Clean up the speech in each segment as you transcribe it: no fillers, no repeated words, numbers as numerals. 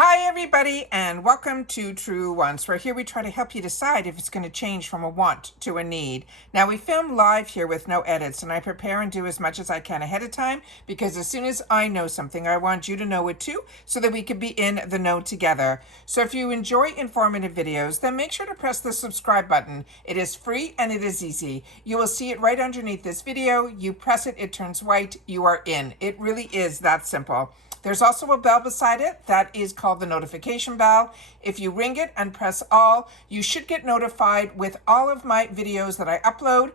Hi everybody and welcome to Truewants, where here we try to help you decide if it's going to change from a want to a need. Now we film live here with no edits, and I prepare and do as much as I can ahead of time because as soon as I know something, I want you to know it too, so that we can be in the know together. So if you enjoy informative videos, then make sure to press the subscribe button. It is free and it is easy. You will see it right underneath this video. You press it, it turns white, you are in. It really is that simple. There's also a bell beside it that is called the notification bell. If you ring it and press all, you should get notified with all of my videos that I upload.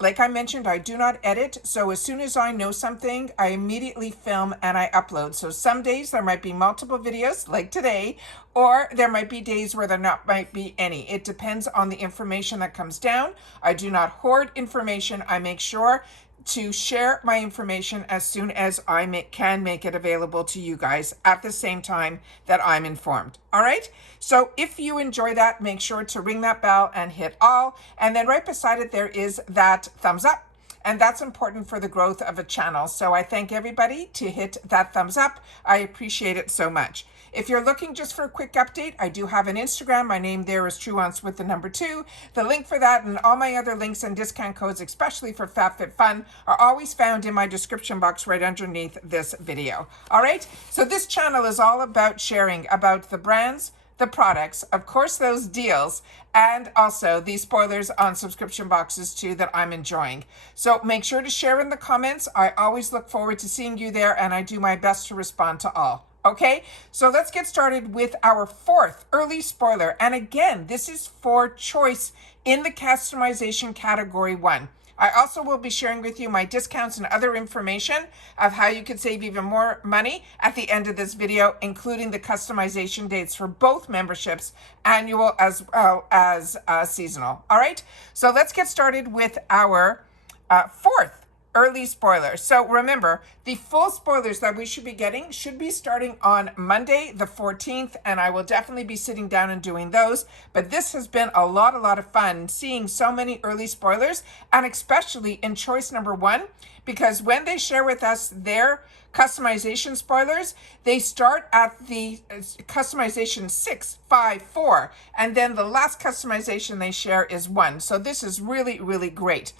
Like I mentioned, I do not edit, so as soon as I know something, I immediately film and I upload. So some days there might be multiple videos, like today, or there might be days where there might be any. It depends on the information that comes down. I do not hoard information. I make sure to share my information as soon as I can make it available to you guys at the same time that I'm informed. All right. So if you enjoy that, make sure to ring that bell and hit all. And then right beside it, there is that thumbs up. And that's important for the growth of a channel. So I thank everybody to hit that thumbs up. I appreciate it so much. If you're looking just for a quick update, I do have an Instagram. My name there is Truewants with the number 2. The link for that and all my other links and discount codes, especially for FabFitFun, are always found in my description box right underneath this video. All right, so this channel is all about sharing about the brands, the products, of course, those deals, and also the spoilers on subscription boxes too that I'm enjoying. So make sure to share in the comments. I always look forward to seeing you there, and I do my best to respond to all. Okay, so let's get started with our 4th early spoiler. And again, this is for choice in the customization category 1. I also will be sharing with you my discounts and other information of how you can save even more money at the end of this video, including the customization dates for both memberships, annual as well as seasonal. All right, so let's get started with our 4th early spoiler. So remember, the full spoilers that we should be getting should be starting on Monday the 14th, and I will definitely be sitting down and doing those. But this has been a lot of fun seeing so many early spoilers, and especially in choice number 1, because when they share with us their customization spoilers, they start at the customization 6, 5, 4, and then the last customization they share is 1. So this is really great.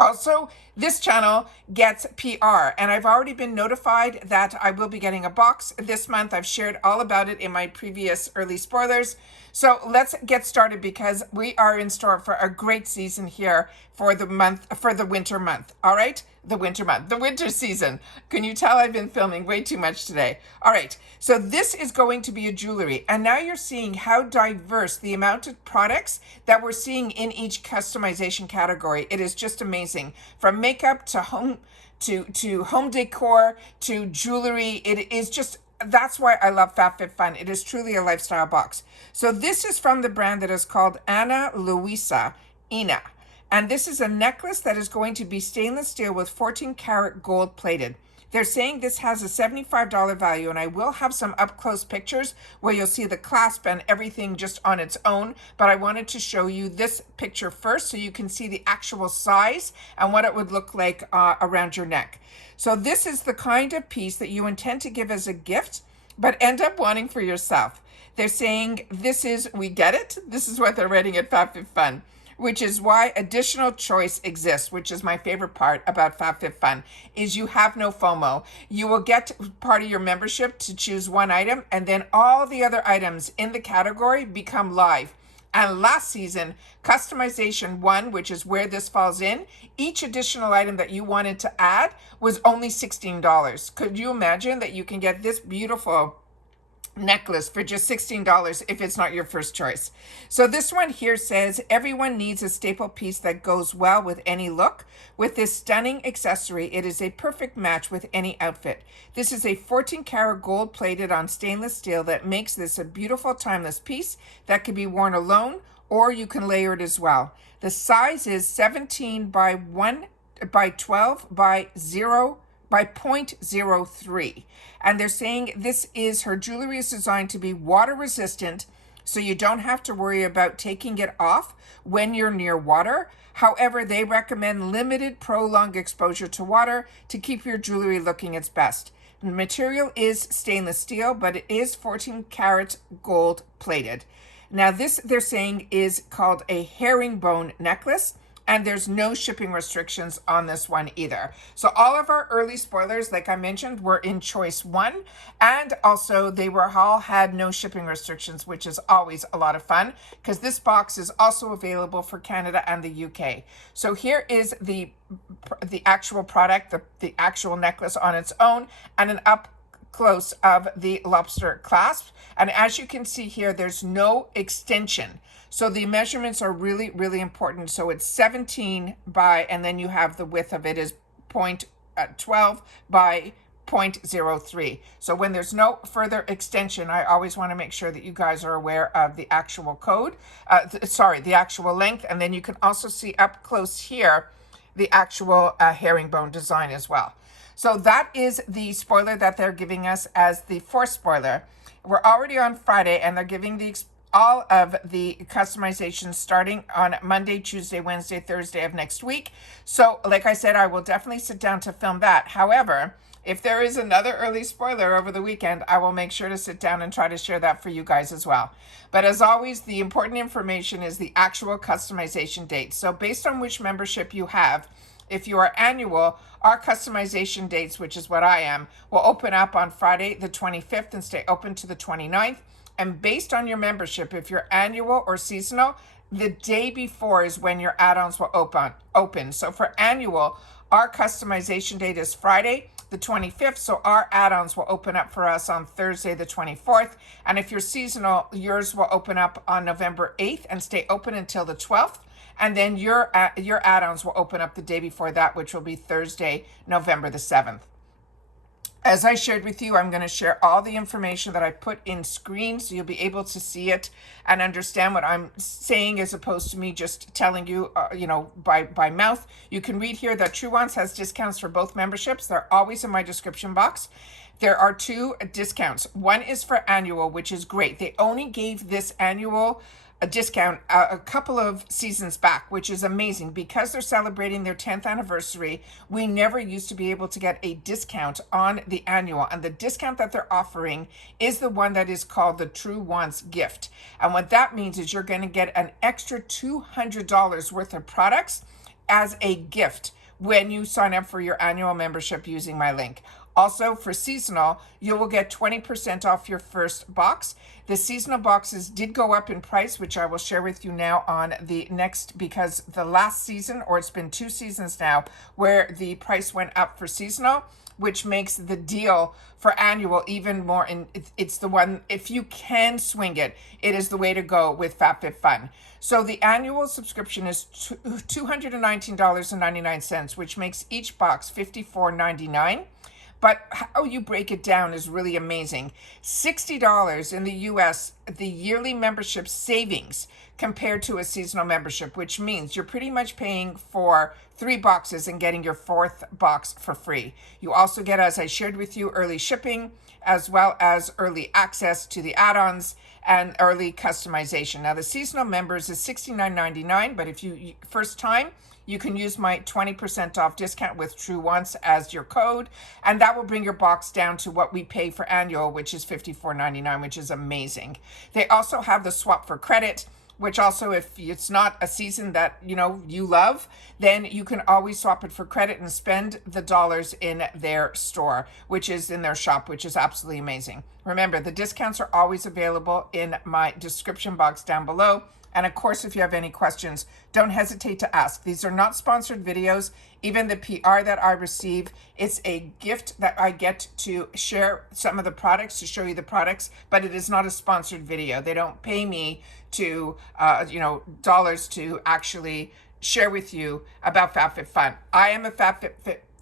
Also, this channel gets PR, and I've already been notified that I will be getting a box this month. I've shared all about it in my previous early spoilers. So let's get started because we are in store for a great season here for the winter month. All right, the winter season. Can you tell I've been filming way too much today? All right, so this is going to be a jewelry, and now you're seeing how diverse the amount of products that we're seeing in each customization category. It is just amazing, from makeup to home decor to jewelry. It is just, that's why I love FabFitFun. It is truly a lifestyle box. So this is from the brand that is called Ana Luisa Ina. And this is a necklace that is going to be stainless steel with 14 karat gold plated. They're saying this has a $75 value, and I will have some up close pictures where you'll see the clasp and everything just on its own. But I wanted to show you this picture first so you can see the actual size and what it would look like around your neck. So this is the kind of piece that you intend to give as a gift, but end up wanting for yourself. They're saying we get it. This is what they're writing at FabFitFun, which is why additional choice exists, which is my favorite part about FabFitFun, is you have no FOMO. You will get part of your membership to choose one item, and then all the other items in the category become live. And last season, customization 1, which is where this falls in, each additional item that you wanted to add was only $16. Could you imagine that you can get this beautiful necklace for just $16 if it's not your first choice? So this one here says, everyone needs a staple piece that goes well with any look. With this stunning accessory, it is a perfect match with any outfit. This is a 14 karat gold plated on stainless steel that makes this a beautiful timeless piece that can be worn alone, or you can layer it as well. The size is 17 by 12 by 0.03. And they're saying her jewelry is designed to be water resistant, so you don't have to worry about taking it off when you're near water. However, they recommend limited prolonged exposure to water to keep your jewelry looking its best. The material is stainless steel, but it is 14 karat gold plated. Now this, they're saying, is called a herringbone necklace, and there's no shipping restrictions on this one either. So all of our early spoilers, like I mentioned, were in choice 1, and also they were all had no shipping restrictions, which is always a lot of fun because this box is also available for Canada and the UK. So here is the actual product, the actual necklace on its own, and an up close of the lobster clasp. And as you can see here, there's no extension. So the measurements are really, really important. So it's 17 by, and then you have the width of it is 0.12 by 0.03. So when there's no further extension, I always want to make sure that you guys are aware of the actual code, the actual length. And then you can also see up close here, the actual herringbone design as well. So that is the spoiler that they're giving us as the 4th spoiler. We're already on Friday, and they're giving all of the customizations starting on Monday, Tuesday, Wednesday, Thursday of next week. So like I said, I will definitely sit down to film that. However, if there is another early spoiler over the weekend, I will make sure to sit down and try to share that for you guys as well. But as always, the important information is the actual customization date. So based on which membership you have, if you are annual, our customization dates, which is what I am, will open up on Friday the 25th and stay open to the 29th. And based on your membership, if you're annual or seasonal, the day before is when your add-ons will open. So for annual, our customization date is Friday the 25th. So our add-ons will open up for us on Thursday the 24th. And if you're seasonal, yours will open up on November 8th and stay open until the 12th. And then your add-ons will open up the day before that, which will be Thursday, November the 7th. As I shared with you, I'm going to share all the information that I put in screen so you'll be able to see it and understand what I'm saying as opposed to me just telling you, by mouth. You can read here that Truewants has discounts for both memberships. They're always in my description box. There are 2 discounts. One is for annual, which is great. They only gave this annual a discount a couple of seasons back, which is amazing because they're celebrating their 10th anniversary. We never used to be able to get a discount on the annual, and the discount that they're offering is the one that is called the Truewants gift. And what that means is you're going to get an extra $200 worth of products as a gift when you sign up for your annual membership using my link. Also, for seasonal, you will get 20% off your first box. The seasonal boxes did go up in price, which I will share with you now on the next, because the last season, or it's been 2 seasons now, where the price went up for seasonal, which makes the deal for annual even more. It's the one, if you can swing it, it is the way to go with FabFitFun. So the annual subscription is $219.99, which makes each box $54.99. But how you break it down is really amazing. $60 in the US, the yearly membership savings compared to a seasonal membership, which means you're pretty much paying for 3 boxes and getting your 4th box for free. You also get, as I shared with you, early shipping, as well as early access to the add-ons and early customization. Now the seasonal members is $69.99, but if you first time, you can use my 20% off discount with Truewants as your code, and that will bring your box down to what we pay for annual, which is $54.99, which is amazing. They also have the swap for credit, which also, if it's not a season that you love, then you can always swap it for credit and spend the dollars in their store, which is in their shop, which is absolutely amazing. Remember, the discounts are always available in my description box down below. And of course, if you have any questions, don't hesitate to ask. These are not sponsored videos. Even the PR that I receive, it's a gift that I get to share some of the products, to show you the products, but it is not a sponsored video. They don't pay me to, dollars to actually share with you about FabFitFun. I am a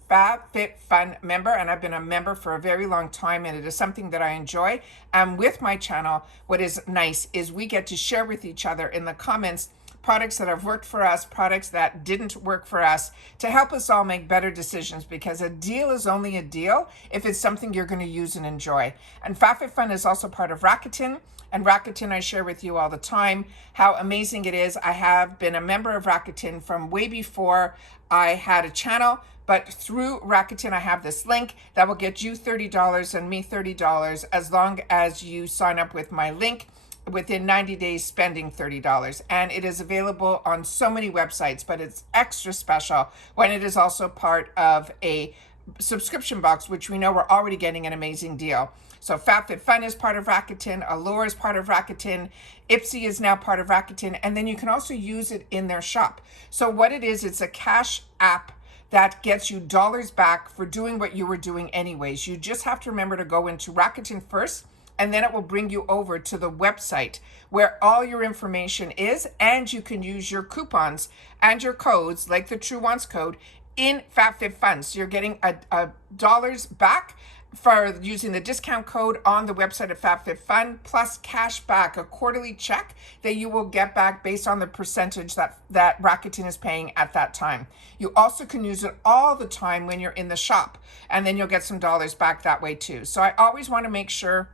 FabFitFun member, and I've been a member for a very long time, and it is something that I enjoy. And with my channel, what is nice is we get to share with each other in the comments products that have worked for us, products that didn't work for us, to help us all make better decisions, because a deal is only a deal if it's something you're going to use and enjoy. And FabFitFun is also part of Rakuten. And Rakuten, I share with you all the time how amazing it is. I have been a member of Rakuten from way before I had a channel, but through Rakuten, I have this link that will get you $30 and me $30 as long as you sign up with my link within 90 days spending $30. And it is available on so many websites, but it's extra special when it is also part of a subscription box, which we know we're already getting an amazing deal. So FabFitFun is part of Rakuten, Allure is part of Rakuten, Ipsy is now part of Rakuten, and then you can also use it in their shop. So what it is, it's a cash app that gets you dollars back for doing what you were doing anyways. You just have to remember to go into Rakuten first, and then it will bring you over to the website where all your information is, and you can use your coupons and your codes, like the Truewants code, in FabFitFun. So you're getting a dollars back for using the discount code on the website of FabFitFun, plus cash back, a quarterly check that you will get back based on the percentage that Rakuten is paying at that time. You also can use it all the time when you're in the shop, and then you'll get some dollars back that way too. So I always want to make sure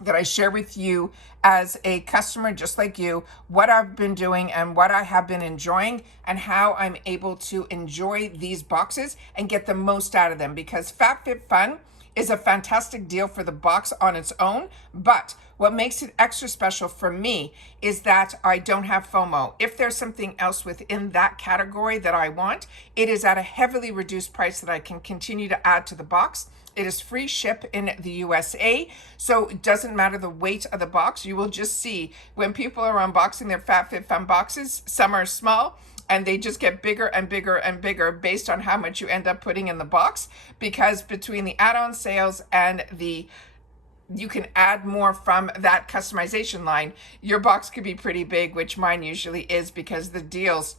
that I share with you as a customer just like you what I've been doing and what I have been enjoying, and how I'm able to enjoy these boxes and get the most out of them, because FabFitFun is a fantastic deal for the box on its own, but what makes it extra special for me is that I don't have FOMO. If there's something else within that category that I want, it is at a heavily reduced price that I can continue to add to the box. It is free ship in the USA, so it doesn't matter the weight of the box. You will just see when people are unboxing their FabFitFun boxes, some are small, and they just get bigger and bigger and bigger based on how much you end up putting in the box, because between the add-on sales and you can add more from that customization line, your box could be pretty big, which mine usually is, because the deals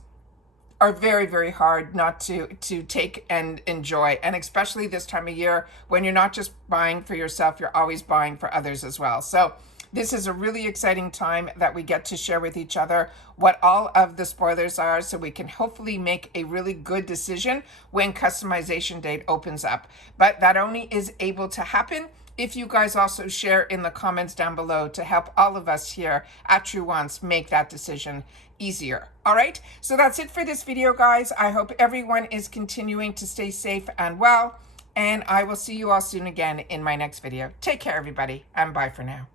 are very, very hard not to take and enjoy. And especially this time of year, when you're not just buying for yourself, you're always buying for others as well. So this is a really exciting time that we get to share with each other what all of the spoilers are, so we can hopefully make a really good decision when customization date opens up. But that only is able to happen if you guys also share in the comments down below to help all of us here at Truewants make that decision easier. All right, so that's it for this video, guys. I hope everyone is continuing to stay safe and well, and I will see you all soon again in my next video. Take care, everybody, and bye for now.